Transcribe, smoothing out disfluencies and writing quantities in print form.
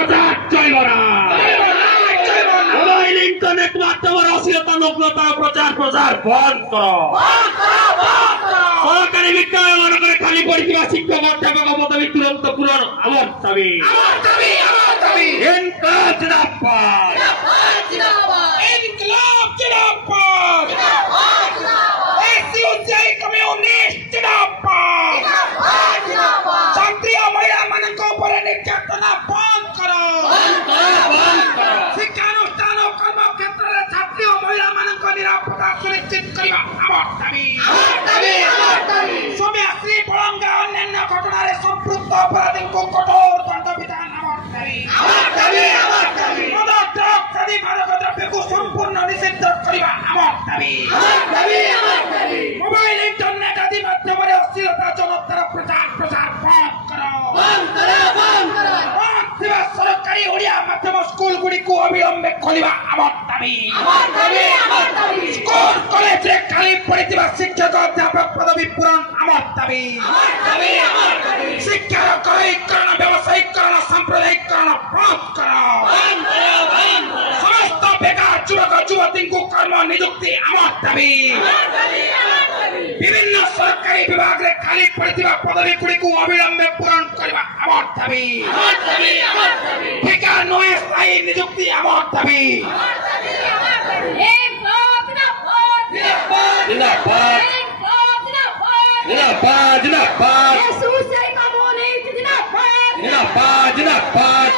প্রচার চলবে না। মোবাইল ইন্টারনেট মাধ্যমের অশ্লীলতা নগ্নতা প্রচার বন্ধ করো। সরকারি বিদ্যালয় মনে করে খালি পরিষেবা শিক্ষক অধ্যাপক পদবি তুরন্ত পূরণ আমার দাবি। ইনকলাব জিন্দাবাদ, ইনকলাব জিন্দাবাদ, এসইউসি কমিউনিস্ট জিন্দাবাদ, ছাত্রী ও মহিলা মানক উপরে নির্যাতন বন্ধ করো। শিক্ষানুষ্ঠান ও কর্মক্ষেত্রে ছাত্রী ও মহিলা মানক নিরাপত্তা সুনিশ্চিত করা আমার দাবি। সৌম্যশ্রী বলঙ্গা অন্যান্য ঘটনায় সম্পৃক্ত অপরাধীকে কঠোর দণ্ডবিধান আমার দাবি। মাদকদ্রব্য সম্পূর্ণ নিষিদ্ধ করা আমার দাবি। মোবাইল ইন্টারনেট আদি মাধ্যমে অশ্লীলতা জনতার প্রচার বন্ধ করো। সরকারি ওড়িয়া মাধ্যম স্কুল গুড়িকে অবিলম্বে খোলা আমার দাবি। স্কুল কলেজে খালি পড়িଥିବା শিক্ষক অধ্যাপক পদবী পূরণ আমার দাবি। শিক্ষার ঘরোয়ীকরণ ব্যবসায়ীকরণ সাম্প্রদায়িকরণ বন্ধ করো। সমস্ত বেকার যুবক যুবতীଙ୍କୁ কর্ম নিযুক্তি আমার দাবি। বিভিন্ন সরকারি বিভাগে খালি পড়িଥିବା পদবী গুড়িକୁ অবিলম্বে পূরণ করা আমার দাবি। ঠিকা নয় স্থায়ী নিযুক্তি আমার দাবি। জিন্দাবাদ, জিন্দাবাদ, জিন্দাবাদ, জিন্দাবাদ, জিন্দাবাদ।